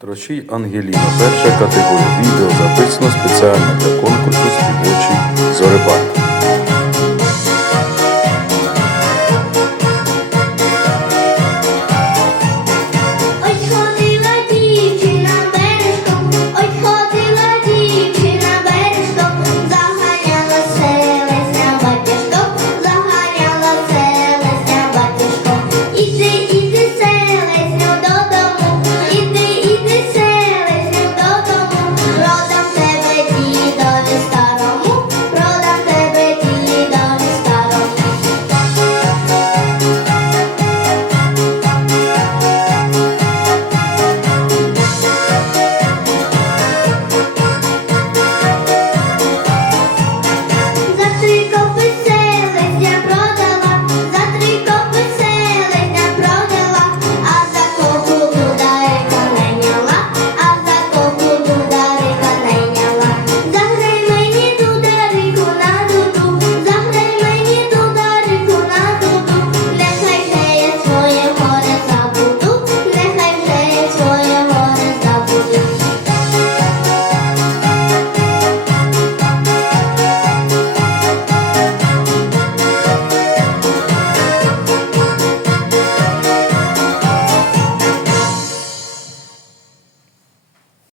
Трощій Ангеліна. Перша категорія. Відео записано спеціально для конкурсу співочий.